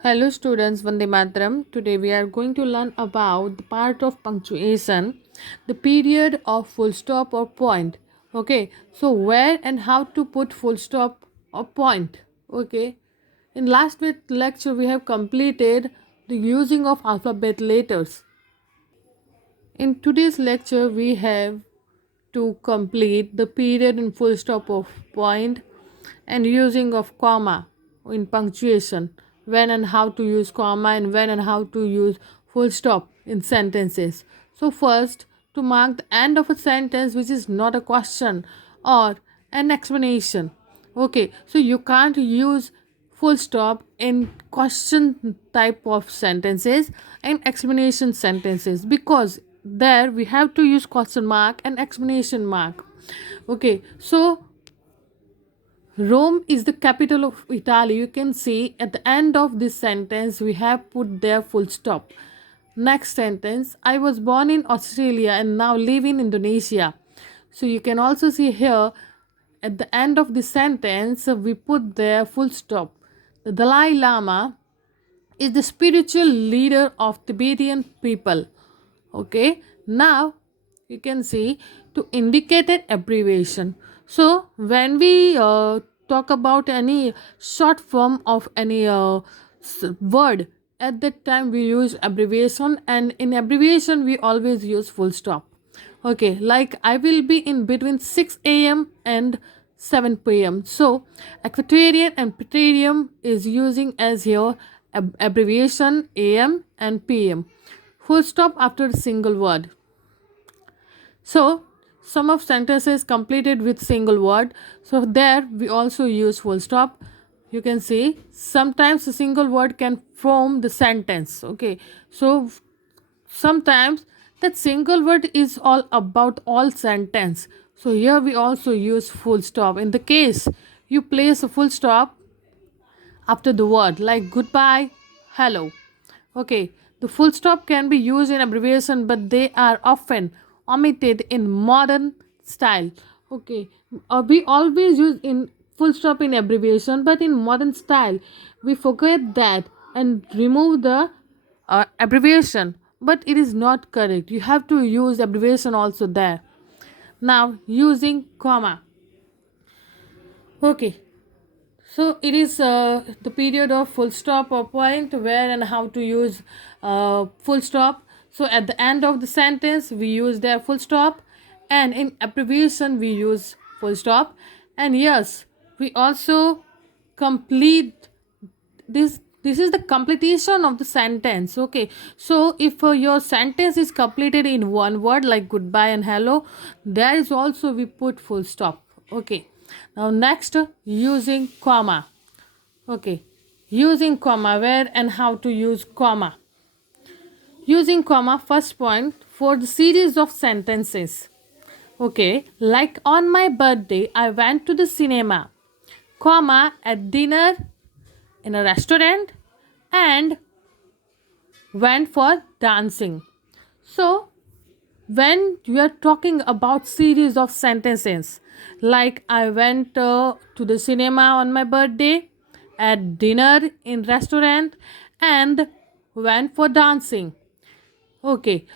Hello students, Vande Mataram. Today we are going to learn about the part of punctuation, the period of full stop or point. Okay, so where and how to put full stop or point. Okay, in last week lecture we have completed the using of alphabet letters. In today's lecture we have to complete the period and full stop of point and using of comma in punctuation, when and how to use comma and when and how to use full stop in sentences. So first, to mark the end of a sentence which is not a question or an explanation. Okay, so you can't use full stop in question type of sentences and explanation sentences, because there we have to use question mark and explanation mark. Okay, so Rome is the capital of Italy. You can see at the end of this sentence we have put there full stop. Next sentence, I was born in Australia and now live in Indonesia. So you can also see here at the end of the sentence we put there full stop. The Dalai Lama is the spiritual leader of Tibetan people. Okay, now you can see to indicate an abbreviation. So when we talk about any short form of any word, at that time we use abbreviation, and in abbreviation we always use full stop. Okay, like I will be in between 6 a.m. and 7 p.m. So equatorian and praetorium is using as here abbreviation am and pm. Full stop after a single word. So some of sentences completed with single word. So there we also use full stop. You can see sometimes a single word can form the sentence. Okay, so sometimes that single word is all about all sentence. So here we also use full stop. In the case you place a full stop after the word like goodbye, hello. Okay, the full stop can be used in abbreviation, but they are often omitted in modern style. Okay, we always use in full stop in abbreviation, but in modern style we forget that and remove the abbreviation. But it is not correct. You have to use abbreviation also there. Now using comma. Okay, so it is the period of full stop or point, where and how to use full stop. So at the end of the sentence we use their full stop, and in abbreviation we use full stop. And yes, we also complete this is the completion of the sentence. Okay, so if your sentence is completed in one word like goodbye and hello, there is also we put full stop. Okay, now next, using comma. Okay, using comma, where and how to use comma. Using comma, first point, for the series of sentences. Okay, like on my birthday I went to the cinema, comma, at dinner in a restaurant, and went for dancing. So when you are talking about series of sentences like I went to the cinema on my birthday, at dinner in restaurant, and went for dancing. Okay,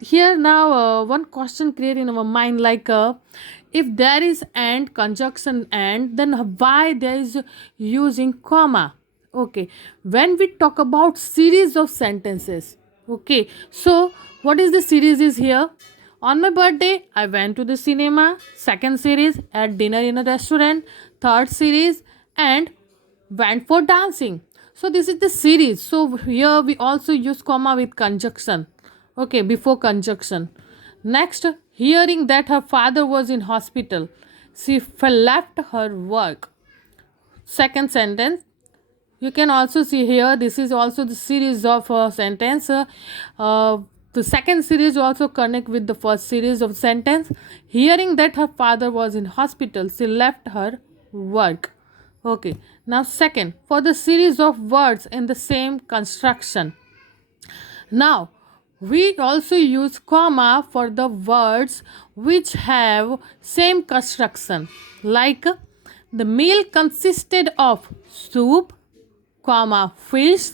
here now one question create in our mind like if there is and conjunction and, then why there is using comma. Okay, when we talk about series of sentences. Okay, so what is the series is here? On my birthday I went to the cinema. Second series, at dinner in a restaurant. Third series, and went for dancing. So this is the series. So here we also use comma with conjunction. Okay, before conjunction. Next, hearing that her father was in hospital, she left her work. Second sentence, you can also see here this is also the series of sentence. The second series also connect with the first series of sentence. Hearing that her father was in hospital, she left her work. Okay, now second, for the series of words in the same construction. Now we also use comma for the words which have same construction, like the meal consisted of soup, comma, fish,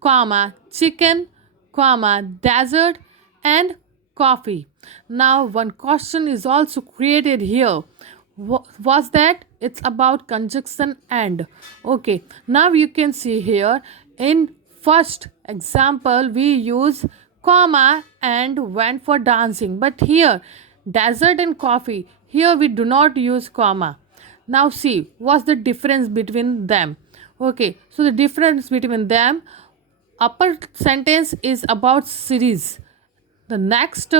comma, chicken, comma, desert, and coffee. Now, one question is also created here. Was that it's about conjunction and. Okay, now you can see here in first example we use comma and went for dancing, but here desert and coffee, here we do not use comma. Now see what's the difference between them. Okay, so the difference between them, upper sentence is about series. The next,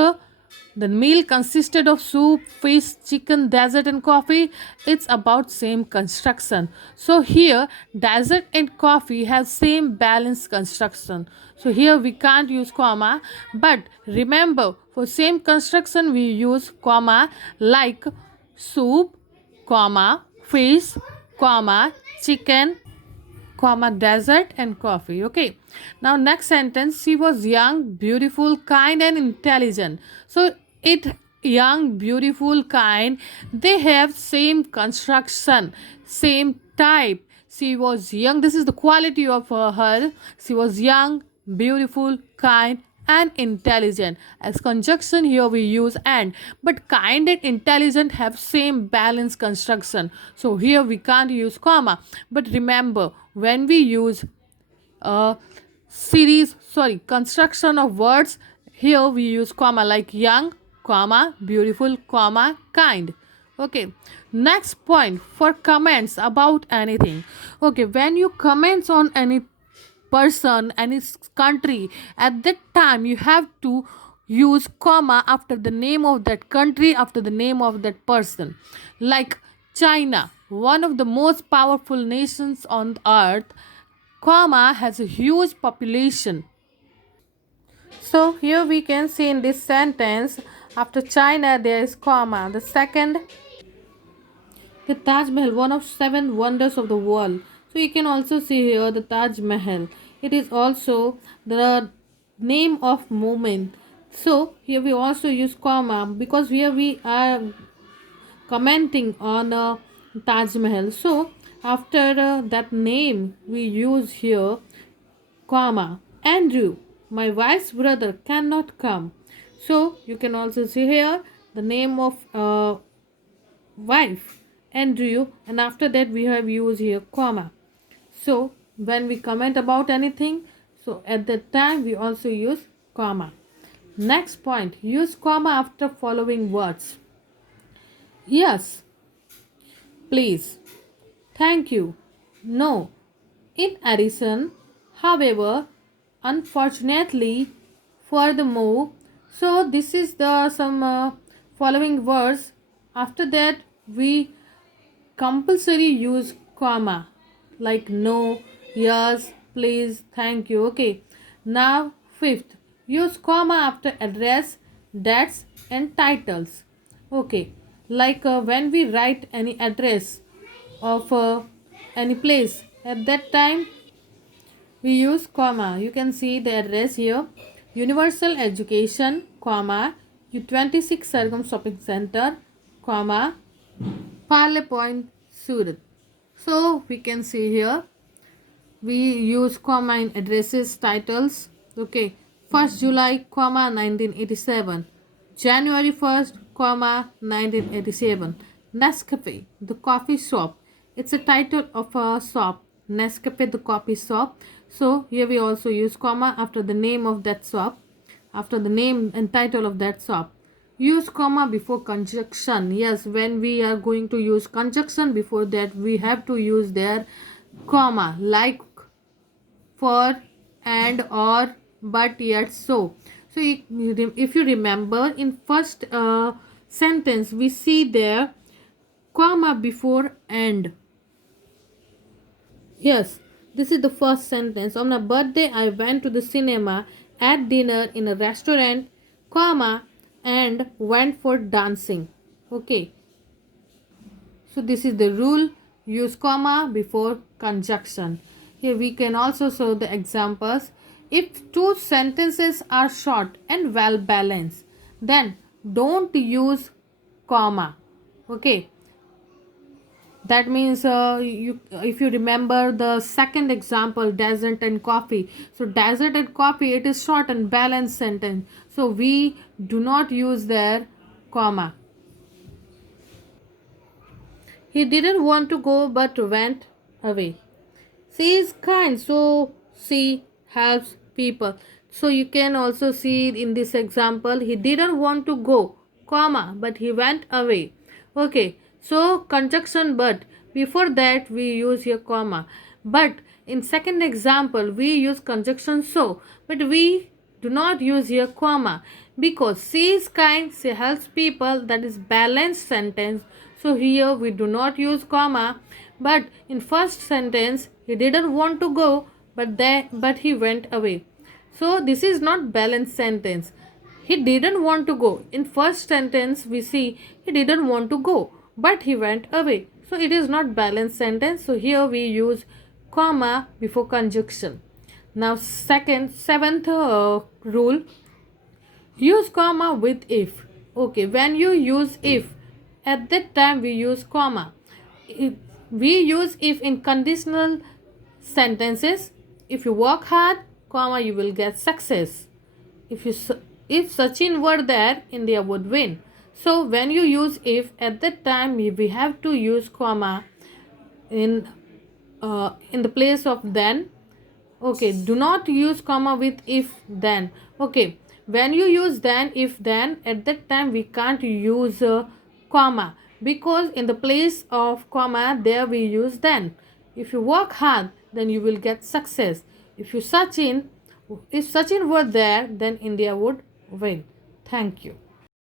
the meal consisted of soup, fish, chicken, dessert, and coffee. It's about same construction. So here, dessert and coffee have same balanced construction. So here we can't use comma, but remember for same construction we use comma like soup, comma, fish, comma, chicken, comma, desert, and coffee. Okay, now next sentence, she was young, beautiful, kind, and intelligent. So it, young, beautiful, kind, they have same construction, same type. She was young, this is the quality of her. She was young, beautiful, kind, and intelligent. As conjunction here we use and, but kind and intelligent have same balance construction, so here we can't use comma. But remember, when we use a series, sorry, construction of words, here we use comma like young, comma, beautiful, comma, kind. Okay, next point, for comments about anything. Okay, when you comments on any person and its country, at that time you have to use comma after the name of that country, after the name of that person. Like China, one of the most powerful nations on earth, comma, has a huge population. So here we can see in this sentence, after China there is comma. The second, the Taj Mahal, one of seven wonders of the world. So you can also see here the Taj Mahal. It is also the name of moment. So here we also use comma because here we are commenting on Taj Mahal. So after that name we use here comma. Andrew, my wife's brother, cannot come. So you can also see here the name of wife, Andrew, and after that we have used here comma. So when we comment about anything, so at that time we also use comma. Next point, use comma after following words. Yes, please, thank you, no, in addition, however, unfortunately, furthermore. So this is the some following words. After that we compulsory use comma like no, yes, please, thank you. Okay, now fifth, use comma after address, dates, and titles. Okay, like when we write any address of any place, at that time we use comma. You can see the address here, Universal Education, comma, U26 Sargam Shopping Center, comma, Parle Point, Surat. So we can see here we use comma in addresses, titles. Okay, 1st July, comma, 1987, January 1st, comma, 1987. Nescafe, the coffee shop. It's a title of a shop, Nescafe, the coffee shop. So here we also use comma after the name of that shop, after the name and title of that shop. Use comma before conjunction. Yes, when we are going to use conjunction, before that we have to use their comma like for, and, or, but, yet, so. So if you remember in first sentence we see there comma before and. Yes, this is the first sentence. On my birthday, I went to the cinema, at dinner in a restaurant, comma, and went for dancing. Okay, so this is the rule. Use comma before conjunction. Here we can also show the examples. If two sentences are short and well balanced, then don't use comma. Okay, That means you, if you remember the second example, desert and coffee. So desert and coffee, it is short and balanced sentence. So we do not use there comma. He didn't want to go but went away. She is kind, so she helps people. So you can also see in this example, he didn't want to go, comma, but he went away. Okay, so conjunction but. Before that we use here comma. But in second example we use conjunction so, but we do not use here comma because she is kind, she helps people, that is balanced sentence. So here we do not use comma, but in first sentence he didn't want to go but he went away. So this is not balanced sentence. He didn't want to go. In first sentence we see he didn't want to go but he went away. So it is not balanced sentence. So here we use comma before conjunction. Now seventh rule, use comma with if. Okay, when you use if, at that time we use comma. We use if in conditional sentences. If you work hard, comma, you will get success. If Sachin were there, India would win. So when you use if, at that time we have to use comma in in the place of then. Okay, do not use comma with if then. Okay, when you use then, if then, at that time we can't use comma because in the place of comma there we use then. If you work hard, then you will get success. If Sachin were there, then India would win. Thank you.